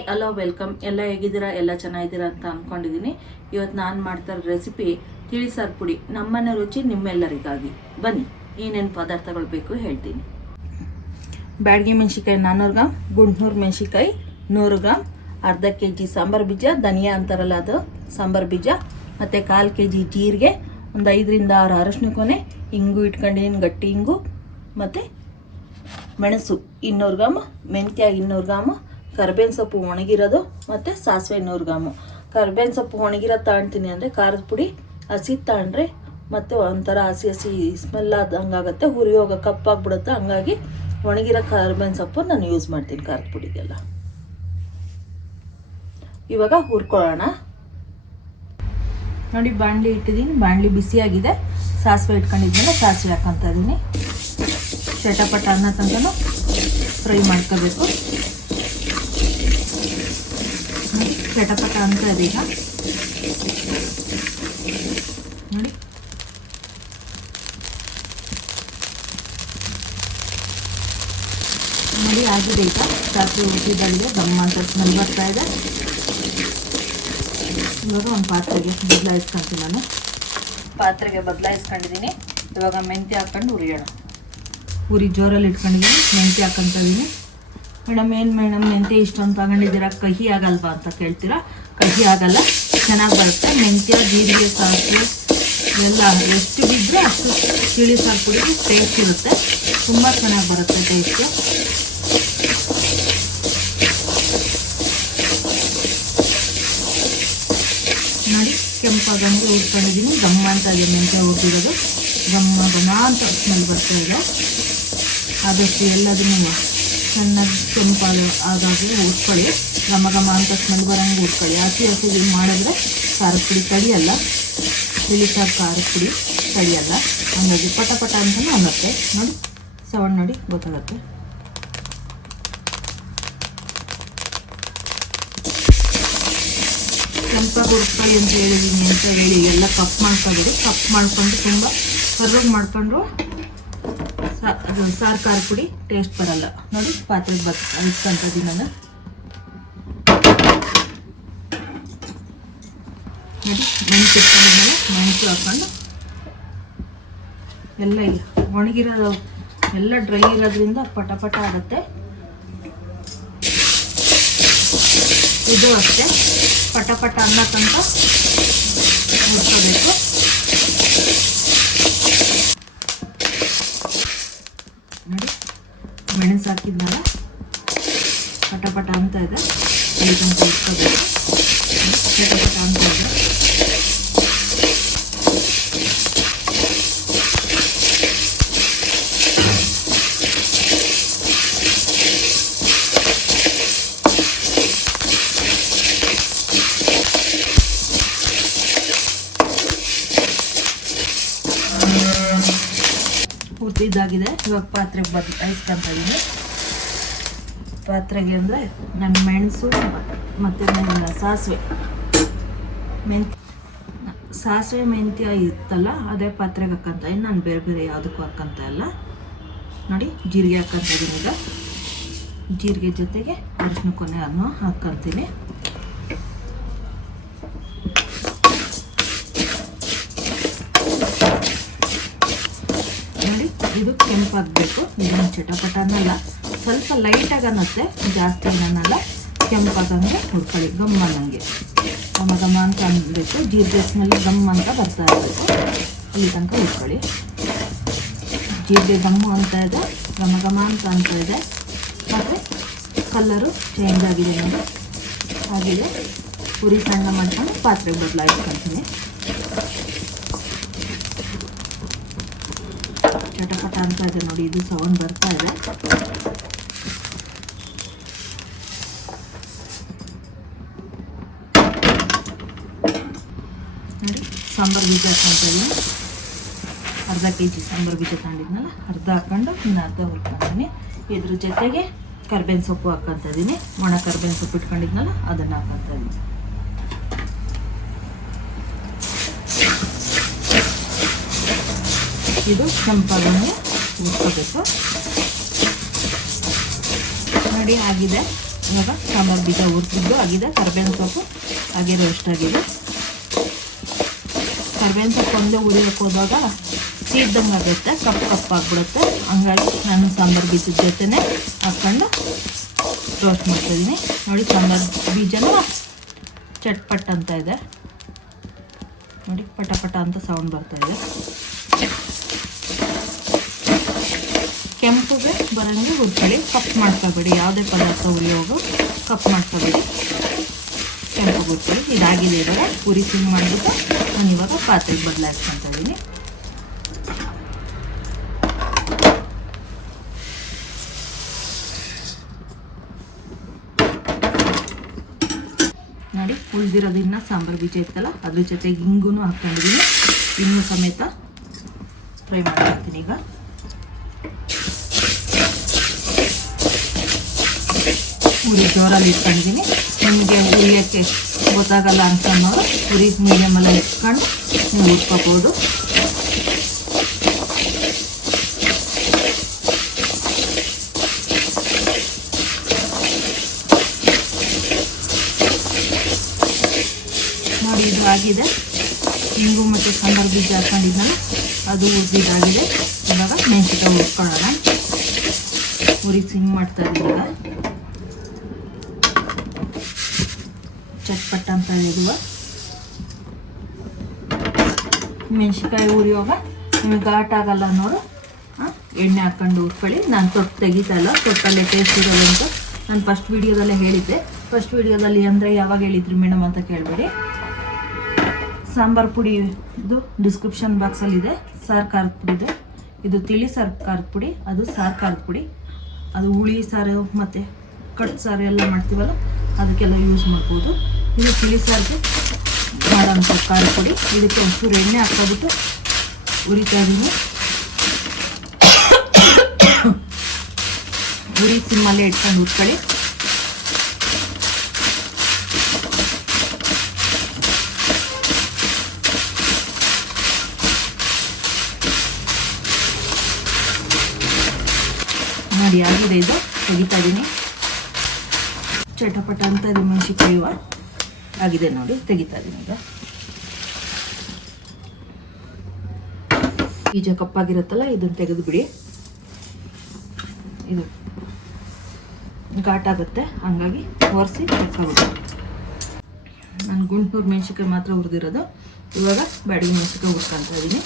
Hi hello welcome. ಎಲ್ಲ ಹೇಗಿದ್ದೀರಾ? ಎಲ್ಲ ಚೆನ್ನಾಗಿದ್ದೀರಾ ಅಂತ ಅಂದ್ಕೊಂಡಿದ್ದೀನಿ. ಇವತ್ತು ನಾನು ಮಾಡ್ತಾ ಇರೋ ರೆಸಿಪಿ ತಿಳಿಸಾರು ಪುಡಿ. ನಮ್ಮನೆ ರುಚಿ ನಿಮ್ಮೆಲ್ಲರಿಗಾಗಿ. ಬನ್ನಿ, ಏನೇನು ಪದಾರ್ಥಗಳು ಬೇಕು ಹೇಳ್ತೀನಿ. ಬ್ಯಾಡಗಿ ಮೆಣಸಿಕಾಯಿ 400 ಗ್ರಾಮ್, ಗುಂಟೂರು ಮೆಣಸಿಕಾಯಿ 100 ಗ್ರಾಮ್, ಅರ್ಧ kg ಸಾಂಬಾರು ಬೀಜ, ಧನಿಯಾ ಅಂತಾರಲ್ಲ ಅದು ಸಾಂಬಾರು ಬೀಜ, ಮತ್ತು 1/4 kg ಜೀರಿಗೆ, ಒಂದು 5 ರಿಂದ 6 ಅರಶಿನ ಕೊನೆ, ಇಂಗು ಇಟ್ಕೊಂಡಿದ್ದೀನಿ, ಗಟ್ಟಿ ಇಂಗು, ಮತ್ತು ಮೆಣಸು 200 ಗ್ರಾಮ್, ಮೆಂತ್ಯ 200 ಗ್ರಾಮ್, ಕರ್ಬೇವಿನ ಸೊಪ್ಪು ಒಣಗಿರೋದು, ಮತ್ತು ಸಾಸಿವೆ 100 ಗ್ರಾಮು. ಕರ್ಬೇವಿನ ಸೊಪ್ಪು ಒಣಗಿರೋದು ತಗೊಳ್ತೀನಿ ಅಂದರೆ ಖಾರದ ಪುಡಿ, ಹಸಿ ತಗೊಂಡ್ರೆ ಮತ್ತು ಒಂಥರ ಹಸಿ ಹಸಿ ಸ್ಮೆಲ್ ಹಂಗಾಗುತ್ತೆ, ಹುರಿ ಹೋಗೋ ಕಪ್ಪಾಗ್ಬಿಡುತ್ತೆ. ಹಂಗಾಗಿ ಒಣಗಿರೋ ಕರ್ಬೇವಿನ ಸೊಪ್ಪು ನಾನು ಯೂಸ್ ಮಾಡ್ತೀನಿ ಖಾರದ ಪುಡಿಗೆಲ್ಲ. ಇವಾಗ ಹುರ್ಕೊಳ್ಳೋಣ. ನೋಡಿ, ಬಾಣಲಿ ಇಟ್ಟಿದ್ದೀನಿ, ಬಾಣಲಿ ಬಿಸಿಯಾಗಿದೆ. ಸಾಸಿವೆ ಇಟ್ಕೊಂಡಿದ್ದೀನಿ, ಸಾಸಿವೆ ಹಾಕ್ಕೊತಾ ಇದ್ದೀನಿ. ಚಟಪಟ ಅನ್ನ ತನಕ ಫ್ರೈ ಮಾಡ್ಕೋಬೇಕು. ಚಟಪಟ ಅಂತ ಇದೆ ಈಗ. ನೋಡಿ, ನೋಡಿ ಆಗಿದೆ ಈಗ. ಸಾಸಿವೆ ಹುರಿದಿದ್ದಾಗಿದೆ, ಗಮ್ಮ ಅಂತ ಸ್ಮೆಲ್ ಬರ್ತಾ ಇದೆ. ಇವಾಗ ಒಂದು ಪಾತ್ರೆಗೆ ಬದಲಾಯಿಸ್ಕೊಂತೀನಿ. ನಾನು ಪಾತ್ರೆಗೆ ಬದಲಾಯಿಸ್ಕೊಂಡಿದ್ದೀನಿ. ಇವಾಗ ಮೆಂತ್ಯ ಹಾಕ್ಕೊಂಡು ಹುರಿಯೋಣ. ಉರಿ ಜೋರಲ್ಲಿ ಇಟ್ಕೊಂಡಿದ್ದೀನಿ, ಮೆಂತ್ಯ ಹಾಕ್ಕೊಂತ ಇದ್ದೀನಿ. ಮೇಡಮ್ ಮೆಂತ್ಯ ಇಷ್ಟೊಂದು ತಗೊಂಡಿದ್ದೀರಾ, ಕಹಿ ಆಗಲ್ವಾ ಅಂತ ಕೇಳ್ತೀರಾ. ಕಹಿ ಆಗಲ್ಲ, ಚೆನ್ನಾಗಿ ಬರುತ್ತೆ. ಮೆಂತ್ಯ, ಜೀರಿಗೆ, ಸಾಸಿವೆ ಇವೆಲ್ಲ ಎಷ್ಟು ಬಿದ್ದರೆ ಅಷ್ಟು ತಿಳಿ ಸಾರು ಪುಡಿಗೆ ಟೇಸ್ಟ್ ಇರುತ್ತೆ, ತುಂಬ ಚೆನ್ನಾಗಿ ಬರುತ್ತೆ ಟೇಸ್ಟು. ನೋಡಿ, ಕೆಂಪಾಗಂಗೆ ಹುರ್ಕೊಂಡಿದ್ದೀನಿ. ಗಮ್ಮ ಅಂತ ಇದೆ ಮೆಂತ್ಯ ಹುರಿದಿರೋದು, ಘಮ ಅಂತ ಸ್ಮೆಲ್ ಬರ್ತಾ ಇದೆ. ಆದಷ್ಟು ಎಲ್ಲದನ್ನೂ ಚೆನ್ನಾಗಿ ಕೆಂಪಾಗಿ ಆಗಾಗಲೇ ಹುರ್ಕೊಳ್ಳಿ. ಘಮ ಅಂತ ಸ್ಮೆಲ್ ಬರೋಂಗೆ ಹುರ್ಕೊಳ್ಳಿ. ಹಸಿ ಹಸಿಗೆ ಮಾಡಿದ್ರೆ ಖಾರದ ಪುಡಿ ಕಡಿಯಲ್ಲ, ತಿಳಿ ಸಾರು ಖಾರದ ಪುಡಿ ಕಡಿಯಲ್ಲ. ಹಂಗಾಗಿ ಪಟ ಪಟ ಅಂತಲೂ ಆಗುತ್ತೆ. ನೋಡಿ, ಸೌಂಡ್ ನೋಡಿ ಗೊತ್ತಾಗುತ್ತೆ. ಕೆಂಪಾಗಿ ಹುರ್ಕೊಳ್ಳಿ ಅಂತ ಹೇಳಿದ್ದೀನಿ ಅಂತ ಹೇಳಿ ಎಲ್ಲ ಕಪ್ ಮಾಡ್ಕೊಬೇಡಿ. ಕಪ್ ಮಾಡಿಕೊಂಡು ತುಂಬ ಕರ್ರಗೆ ಮಾಡಿಕೊಂಡ್ರು ಸಾರು ಖಾರ ಪುಡಿ ಟೇಸ್ಟ್ ಬರಲ್ಲ. ನೋಡಿ, ಪಾತ್ರೆಗೆ ಇಟ್ಕೊಂತಿದ್ದೀನಿ ನಾನು. ನೋಡಿ, ಮೆಣಸು ಇಟ್ಕೊಂಡಿದ್ದೀನಿ. ಮೆಣಸು ಹಾಕೊಂಡು ಎಲ್ಲ ಒಣಗಿರೋ ಎಲ್ಲ ಡ್ರೈ ಇರೋದ್ರಿಂದ ಪಟ ಪಟ ಆಗುತ್ತೆ. ಇದು ಅಷ್ಟೇ, ಪಟ ಪಟ ಅನ್ನ ತನಕ ಹುರ್ಕೋಬೇಕು. ನೋಡಿ, ಮೆಣಸು ಹಾಕಿದ್ಮೇಲೆ ಪಟ ಪಟ ಅಂತ ಇದೆ, ಅಲ್ಲಿ ತನಕ ಇಟ್ಕೋಬೇಕು. ಪಟ ಪಟ ಅಂತ ಇದೆ. ಇದಾಗಿದೆ. ಇವಾಗ ಪಾತ್ರೆಗೆ ಬದಲಾಯಿಸ್ಕೊಂತ ಇದ್ದೀನಿ. ಪಾತ್ರೆಗೆ ಅಂದರೆ ನನ್ನ ಮೆಣಸು ಮತ್ತು ಸಾಸಿವೆ ಮೆಂತ್ಯ ಇತ್ತಲ್ಲ, ಅದೇ ಪಾತ್ರೆಗೆ ಹಾಕ್ಕಂತ ಇದ್ದೀನಿ. ನಾನು ಬೇರೆ ಬೇರೆ ಯಾವುದಕ್ಕೂ ಹಾಕ್ಕಂತ ಇಲ್ಲ. ನೋಡಿ, ಜೀರಿಗೆ ಹಾಕ್ಕಂತ ಇದ್ದೀನಿ. ಈಗ ಜೀರಿಗೆ ಜೊತೆಗೆ ಅರಿಶಿನ ಕೊನೆ ಅನ್ನು ಹಾಕ್ಕೊಂತೀನಿ. ಇದು ಕೆಂಪಾಗಬೇಕು. ಇದನ್ನು ಚಟಪಟ ಅನ್ನಲ್ಲ, ಸ್ವಲ್ಪ ಲೈಟಾಗಿ ಅನ್ನತ್ತೆ, ಜಾಸ್ತಿ ಅನ್ನಲ್ಲ. ಕೆಂಪಾಗಂಗೆ ಹುಡ್ಕೊಳ್ಳಿ, ಗಮ್ಮ ಅನ್ನಂಗೆ. ಘಮ ಅಂತ ಅನ್ನಬೇಕು. ಜೀರಿಗೆ ಸ್ಮೆಲ್ ಗಮ್ಮ ಅಂತ ಬರ್ತಾ ಇರಬೇಕು. ಇಲ್ಲಿ ತನಕ ಹುಡ್ಕೊಳ್ಳಿ. ಜೀರಿಗೆ ಗಮ್ಮ ಅಂತ ಇದೆ, ಘಮ ಅಂತ ಇದೆ. ಮತ್ತು ಕಲರು ಚೇಂಜ್ ಆಗಿದೆ ನೋಡಿ, ಆಗಿದೆ. ಉರಿ ಸಣ್ಣ ಮಾಡ್ಕೊಂಡು ಪಾತ್ರೆಗೆ ಬದಲಾಯಿಸ್ಕೊಳ್ತೀನಿ. ಚಟಪಟ ಅಂತ ಇದೆ ನೋಡಿ, ಇದು ಸೌಂಡ್ ಬರ್ತಾ ಇದೆ. ನೋಡಿ, ಸಾಂಬಾರು ಬೀಜ ಹಾಕ್ತಾ ಇದ್ದೀನಿ. ಅರ್ಧ kg ಸಾಂಬಾರು ಬೀಜ ತಗೊಂಡಿದ್ನಲ್ಲ, ಅರ್ಧ ಹಾಕ್ಕೊಂಡು ಇನ್ನು ಅರ್ಧ ಹುರ್ಕೊಂತೀನಿ. ಇದ್ರ ಜೊತೆಗೆ ಕರ್ಬೇವಿನ ಸೊಪ್ಪು ಹಾಕ್ಕೊತ ಇದ್ದೀನಿ. ಒಣ ಕರ್ಬೇವಿನ ಸೊಪ್ಪು ಇಟ್ಕೊಂಡಿದ್ನಲ್ಲ, ಅದನ್ನು ಹಾಕ್ಕೊತ ಇದ್ದೀನಿ. ಇದು ಕೆಂಪಾಗಂಗೆ ಹುರ್ಕೋಬೇಕು. ನೋಡಿ, ಆಗಿದೆ. ಇವಾಗ ಸಾಂಬಾರು ಬೀಜ ಹುರಿದಿದ್ದು ಆಗಿದೆ. ಕರಿಬೇವಿನ ಸೊಪ್ಪು ಹಾಗೆ ರೋಸ್ಟ್ ಆಗಿದೆ. ಕರಿಬೇವಿನ ಸೊಪ್ಪು ಒಂದೇ ಹುರಿಯೋಕೆ ಹೋದಾಗ ಸೀದ್ದಂಗೆ ಆಗುತ್ತೆ, ಕಪ್ಪು ಆಗಿಬಿಡುತ್ತೆ. ಹಂಗಾಗಿ ನಾನು ಸಾಂಬಾರು ಬೀಜದ ಜೊತೆನೇ ಹಾಕ್ಕೊಂಡು ರೋಸ್ಟ್ ಮಾಡ್ತಾಯಿದ್ದೀನಿ. ನೋಡಿ ಸಾಂಬಾರು ಬೀಜನೂ ಚಟ್ಪಟ್ ಅಂತ ಇದೆ ನೋಡಿ, ಪಟ ಪಟ ಅಂತ ಸೌಂಡ್ ಬರ್ತಾಯಿದೆ. ಕೆಂಪುಗೆ ಬರೋಂಗೆ ಹುರ್ಕೊಳ್ಳಿ, ಕಪ್ ಮಾಡ್ಕೋಬೇಡಿ. ಯಾವುದೇ ಪದಾರ್ಥ ಹುರಿಯೋಗು ಕಪ್ ಮಾಡ್ಕೋಬೇಡಿ, ಕೆಂಪು ಹುರ್ಕೊಳ್ಳಿ. ಇದಾಗಿದೆ. ಇವಾಗ ಪೂರಿ ಸಿಮ್ ಮಾಡಿಬಿಟ್ಟು ನಾನು ಇವಾಗ ಪಾತ್ರೆಗೆ ಬದಲಾಯಿಸ್ಕೊತಾ ಇದ್ದೀನಿ. ನೋಡಿ ಉಳಿದಿರೋದನ್ನ ಸಾಂಬಾರು ಬೀಜ ಇತ್ತಲ್ಲ ಅದ್ರ ಜೊತೆಗೆ ಹಿಂಗೂ ಹಾಕ್ಕೊಂಡಿದ್ದೀನಿ. ಹಿಂಗು ಸಮೇತ ಫ್ರೈ ಮಾಡ್ತೀನಿ. ಈಗ ಉರಿ ಜೋರಲ್ಲಿ ಇಟ್ಕೊಂಡಿದ್ದೀನಿ. ನಿಮಗೆ ಉರಿಯೋಕ್ಕೆ ಗೊತ್ತಾಗಲ್ಲ ಅನ್ಕೊಂಡವರು ಉರಿ ಮೀಡಿಯಮಲ್ಲ ಇಟ್ಕೊಂಡು ನೀವು ಹುರ್ಕೋಬೋದು. ನೋಡಿ ಇದು ಆಗಿದೆ. ಹಿಂಗು ಮತ್ತು ಸಾಂಬಾರು ಬೀಜ ಹಾಕೊಂಡಿದ್ದಲ್ಲ ಅದು ಹುರಿದಿದ್ದಾಗಿದೆ. ಇವಾಗ ಮೆಣಸಿನ್ಕಾಯಿ ಹುರ್ಕೊಳ್ಳೋಣ. ಉರಿ ಸಿಮ್ ಮಾಡ್ತಾ ಇದ್ದೀನಿ. ಈಗ ಚಟ್ಪಟ್ ಅಂತ ಇರುವ ಮೆಣಸಿನ್ಕಾಯಿ ಉರಿಯುವಾಗ ನಿಮಗೆ ಘಾಟ್ ಆಗಲ್ಲ ಅನ್ನೋರು ಎಣ್ಣೆ ಹಾಕ್ಕೊಂಡು ಹುರ್ಕೊಳ್ಳಿ. ನಾನು ತೊಟ್ಟು ತೆಗಿತಾ ಇಲ್ಲ, ತೊಟ್ಟಲ್ಲೇ ಟೇಸ್ಟ್ ಇರೋದು ಅಂತ ನಾನು ಫಸ್ಟ್ ವೀಡಿಯೋದಲ್ಲೇ ಹೇಳಿದ್ದೆ. ಫಸ್ಟ್ ವೀಡಿಯೋದಲ್ಲಿ ಅಂದರೆ ಯಾವಾಗ ಹೇಳಿದ್ರಿ ಮೇಡಮ್ ಅಂತ ಕೇಳಬೇಡಿ. ಸಾಂಬಾರು ಪುಡಿ ಇದು ಡಿಸ್ಕ್ರಿಪ್ಷನ್ ಬಾಕ್ಸಲ್ಲಿದೆ. ಸಾರು ಖಾರದ ಪುಡಿದು, ಇದು ತಿಳಿ ಸಾರು ಖಾರದ ಪುಡಿ, ಅದು ಸಾರು ಖಾರದ ಪುಡಿ. ಅದು ಹುಳಿ ಸಾರು ಮತ್ತು ಕಟ್ ಸಾರು ಎಲ್ಲ ಮಾಡ್ತೀವಲ್ಲ ಅದಕ್ಕೆಲ್ಲ ಯೂಸ್ ಮಾಡ್ಬೋದು. ಇದು ತಿಳಿ ಸಾರಿಗೆ ಮಾಡೋಂಥ ಖಾರದ ಪುಡಿ. ಇದಕ್ಕೆ ಒಂಚೂರು ಎಣ್ಣೆ ಹಾಕ್ಕೊಬಿಟ್ಟು ಉರಿತಾ ಇದ್ದೀನಿ. ಉರಿ ಸಿಮ್ಮಲ್ಲೇ ಇಟ್ಕೊಂಡು ಹುರ್ಕೊಳ್ಳಿ. ನೋಡಿ ಆಗಿದೆ. ಇದು ತೆಗಿತಾ ಇದ್ದೀನಿ. ಚಟಪಟ ಅಂತ ಇದು ಮೆಣಸಿನ್ಕಾಯಿ ಆಗಿದೆ ನೋಡಿ, ತೆಗಿತಾ ಇದ್ದೀನಿ. ಈಗ ಬೀಜ ಕಪ್ಪಾಗಿರುತ್ತಲ್ಲ ಇದನ್ನು ತೆಗೆದು ಬಿಡಿ. ಇದು ಘಾಟಾಗುತ್ತೆ, ಹಂಗಾಗಿ ಒರೆಸಿ ತೆಕ್ಕೊಬಿಡಿ. ನಾನು ಗುಂಟೂರು ಮೆಣಸಿನ್ಕಾಯಿ ಮಾತ್ರ ಹುರಿದಿರೋದು. ಇವಾಗ ಬ್ಯಾಡಗಿ ಮೆಣಸಿನ್ಕಾಯಿ ಹುರ್ಕೊತಾ ಇದ್ದೀನಿ.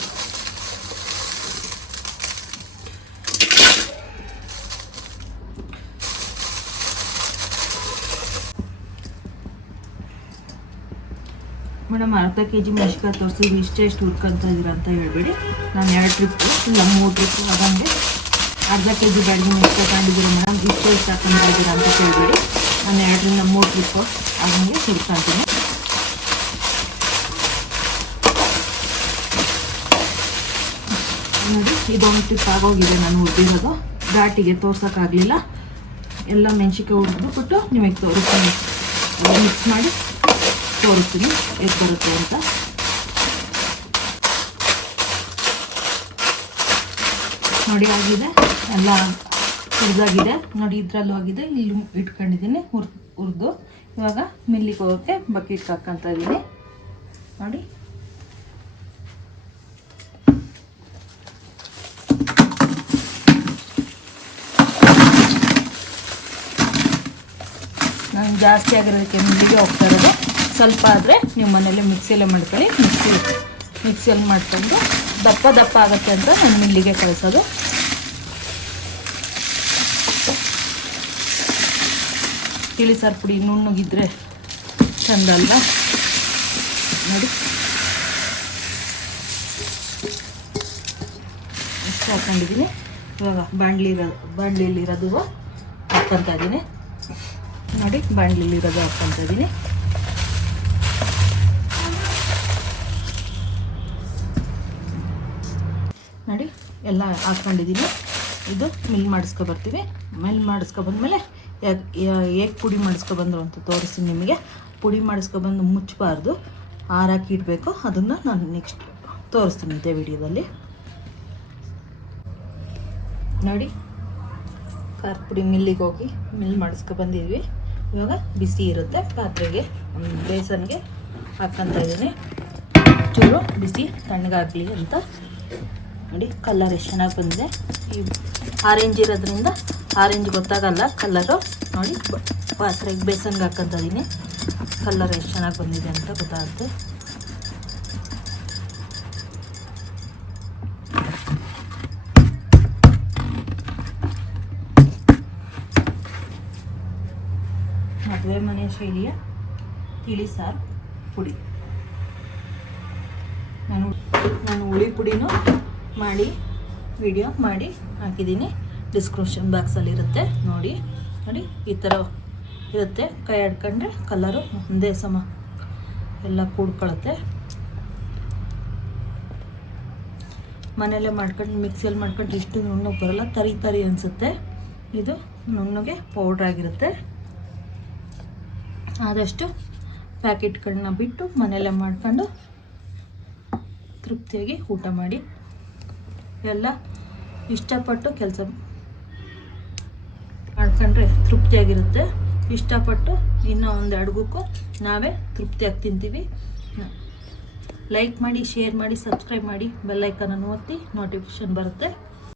ಮೇಡಮ್ ಅರ್ಧ kg ಮೆಣಸಿನ್ಕಾಯಿ ತೋರಿಸಿದ್ರೆ ಇಷ್ಟೆಷ್ಟು ಹುರ್ಕೊತಾ ಇದ್ದೀರಾ ಅಂತ ಹೇಳ್ಬೇಡಿ. ನಾನು 2 ಟ್ರಿಪ್ಪು ಇಲ್ಲ 3 ಟ್ರಿಪ್ಪು ಅದಂಗೆ ಅರ್ಧ kg ಬ್ಯಾಡಗಿ ಮೆಣಸಿನ್ಕಾಯಿ ತಗೊಂಡಿದ್ದೀರಾ ಮೇಡಮ್, ಇಷ್ಟೆಷ್ಟು ಹಾಕೊಂಡಿದ್ದೀರಾ ಅಂತ ಕೇಳಬೇಡಿ. ನಾನು 2 ರಿಂದ 3 ಟ್ರಿಪ್ಪು ಅದಂಗೆ ಹುರ್ಕೊತೀನಿ. ನೋಡಿ ಇದೊಂದು ಟ್ರಿಪ್ ಆಗೋಗಿದೆ ನಾನು ಹುರಿದಿರೋದು. ಘಾಟಿಗೆ ತೋರ್ಸೋಕ್ಕಾಗಲಿಲ್ಲ. ಎಲ್ಲ ಮೆಣಸಿನ್ಕಾಯಿ ಹುರಿದ್ಬಿಟ್ಟು ನಿಮಗೆ ತೋರಿಸ್ತೀನಿ, ಮಿಕ್ಸ್ ಮಾಡಿ ತೋರಿಸ್ತೀನಿ ಹೇಗೆ ಬರುತ್ತೆ ಅಂತ. ನೋಡಿ ಆಗಿದೆ, ಎಲ್ಲ ಹುರಿದಾಗಿದೆ ನೋಡಿ. ಇದರಲ್ಲೂ ಆಗಿದೆ, ಇಲ್ಲಿ ಇಟ್ಕೊಂಡಿದ್ದೀನಿ ಹುರಿದು. ಇವಾಗ ಮಿಲ್ಲಿಗೆ ಹೋಗೋಕ್ಕೆ ಬಕೆಟ್ಗೆ ಹಾಕ್ಕೊತಾ ಇದ್ದೀನಿ ನೋಡಿ. ನಾನು ಜಾಸ್ತಿ ಆಗಿರೋದಕ್ಕೆ ಮಿಲ್ಲಿಗೆ ಹೋಗ್ತಾ ಇರೋದು. ಸ್ವಲ್ಪ ಆದರೆ ನೀವು ಮನೇಲಿ ಮಿಕ್ಸಿಯಲ್ಲೇ ಮಾಡ್ಕೊಳ್ಳಿ. ಮಿಕ್ಸಿಯಲ್ಲಿ ಮಾಡ್ಕೊಂಡು ದಪ್ಪ ಆಗುತ್ತೆ ಅಂತ ನಾನು ಮಿಲ್ಲಿಗೆ ಕಳಿಸೋದು. ತಿಳಿ ಸಾರು ಪುಡಿ ನುಣ್ಣಗಿದ್ರೆ ಚಂದ ಅಲ್ವಾ ನೋಡಿ. ಇಷ್ಟು ಹಾಕೊಂಡಿದ್ದೀನಿ. ಇವಾಗ ಬಾಣಲಿಯಲ್ಲಿರೋದು ಹಾಕ್ಕೊತಾ ಇದ್ದೀನಿ ನೋಡಿ. ಬಾಣಲಿಯಲ್ಲಿರೋದು ಹಾಕ್ಕೊತಾ ಇದ್ದೀನಿ. ನೋಡಿ ಎಲ್ಲ ಹಾಕ್ಕೊಂಡಿದ್ದೀನಿ. ಇದು ಮಿಲ್ ಮಾಡಿಸ್ಕೊಬರ್ತೀವಿ. ಮಿಲ್ ಮಾಡಿಸ್ಕೊಬಂದ್ಮೇಲೆ ಹೇಗೆ ಪುಡಿ ಮಾಡಿಸ್ಕೊಬಂದ್ರು ಅಂತ ತೋರಿಸ್ತೀನಿ ನಿಮಗೆ. ಪುಡಿ ಮಾಡಿಸ್ಕೊಬಂದು ಮುಚ್ಚಬಾರ್ದು, ಆರಾಕಿ ಇಡಬೇಕು. ಅದನ್ನು ನಾನು ನೆಕ್ಸ್ಟ್ ತೋರಿಸ್ತೀನಿ ಇದೇ ವಿಡಿಯೋದಲ್ಲಿ. ನೋಡಿ ಖಾರದ ಪುಡಿ ಮಿಲ್ಲಿಗೆ ಹೋಗಿ ಮಿಲ್ ಮಾಡಿಸ್ಕೊಬಂದಿದ್ವಿ. ಇವಾಗ ಬಿಸಿ ಇರುತ್ತೆ ಪಾತ್ರೆಗೆ ಬೇಸನ್ಗೆ ಹಾಕ್ಕೊತಾ ಇದ್ದೀನಿ. ಚೂರು ಬಿಸಿ ತಣ್ಣಗಾಗಲಿ ಅಂತ. ನೋಡಿ ಕಲರ್ ಎಷ್ಟು ಚೆನ್ನಾಗಿ ಬಂದಿದೆ. ಈ ಆರೆಂಜ್ ಇರೋದ್ರಿಂದ ಆರೆಂಜ್ ಗೊತ್ತಾಗಲ್ಲ ಕಲರು. ನೋಡಿ ಪಾತ್ರೆಗೆ ಬೇಸನ್ಗೆ ಹಾಕ್ಕೊತಾ ಇದ್ದೀನಿ. ಕಲರ್ ಎಷ್ಟು ಚೆನ್ನಾಗಿ ಬಂದಿದೆ ಅಂತ ಗೊತ್ತಾಗುತ್ತೆ. ಮದುವೆ ಮನೆ ಶೈಲಿಯ ತಿಳಿ ಸಾರು ಪುಡಿ. ನಾನು ಹುಳಿ ಪುಡಿನೂ ಮಾಡಿ ವಿಡಿಯೋ ಮಾಡಿ ಹಾಕಿದ್ದೀನಿ. ಡಿಸ್ಕ್ರಿಪ್ಷನ್ ಬಾಕ್ಸಲ್ಲಿರುತ್ತೆ ನೋಡಿ. ಈ ಥರ ಇರುತ್ತೆ. ಕೈ ಆಡ್ಕೊಂಡ್ರೆ ಕಲರು ಒಂದೇ ಸಮ ಎಲ್ಲ ಕೂಡ್ಕೊಳ್ಳುತ್ತೆ. ಮನೆಯಲ್ಲೇ ಮಾಡ್ಕೊಂಡು ಮಿಕ್ಸಿಯಲ್ಲಿ ಮಾಡ್ಕೊಂಡು ಇಷ್ಟು ನುಣ್ಣಗೆ ಬರೋಲ್ಲ, ತರಿ ತರಿ ಅನಿಸುತ್ತೆ. ಇದು ನುಣ್ಣಗೆ ಪೌಡ್ರ್ ಆಗಿರುತ್ತೆ. ಆದಷ್ಟು ಪ್ಯಾಕೆಟ್ಗಳನ್ನ ಬಿಟ್ಟು ಮನೆಯಲ್ಲೇ ಮಾಡ್ಕೊಂಡು ತೃಪ್ತಿಯಾಗಿ ಊಟ ಮಾಡಿ. ಎಲ್ಲ ಇಷ್ಟಪಟ್ಟು ಕೆಲಸ ಮಾಡ್ಕೊಂಡ್ರೆ ತೃಪ್ತಿಯಾಗಿರುತ್ತೆ. ಇಷ್ಟಪಟ್ಟು ಇನ್ನೂ ಒಂದು ಅಡುಗಕ್ಕೂ ನಾವೇ ತೃಪ್ತಿಯಾಗಿ ತಿಂತೀವಿ. ಲೈಕ್ ಮಾಡಿ, ಶೇರ್ ಮಾಡಿ, ಸಬ್ಸ್ಕ್ರೈಬ್ ಮಾಡಿ, ಬೆಲ್ ಐಕಾನನ್ನು ಒತ್ತಿ ನೋಟಿಫಿಕೇಷನ್ ಬರುತ್ತೆ.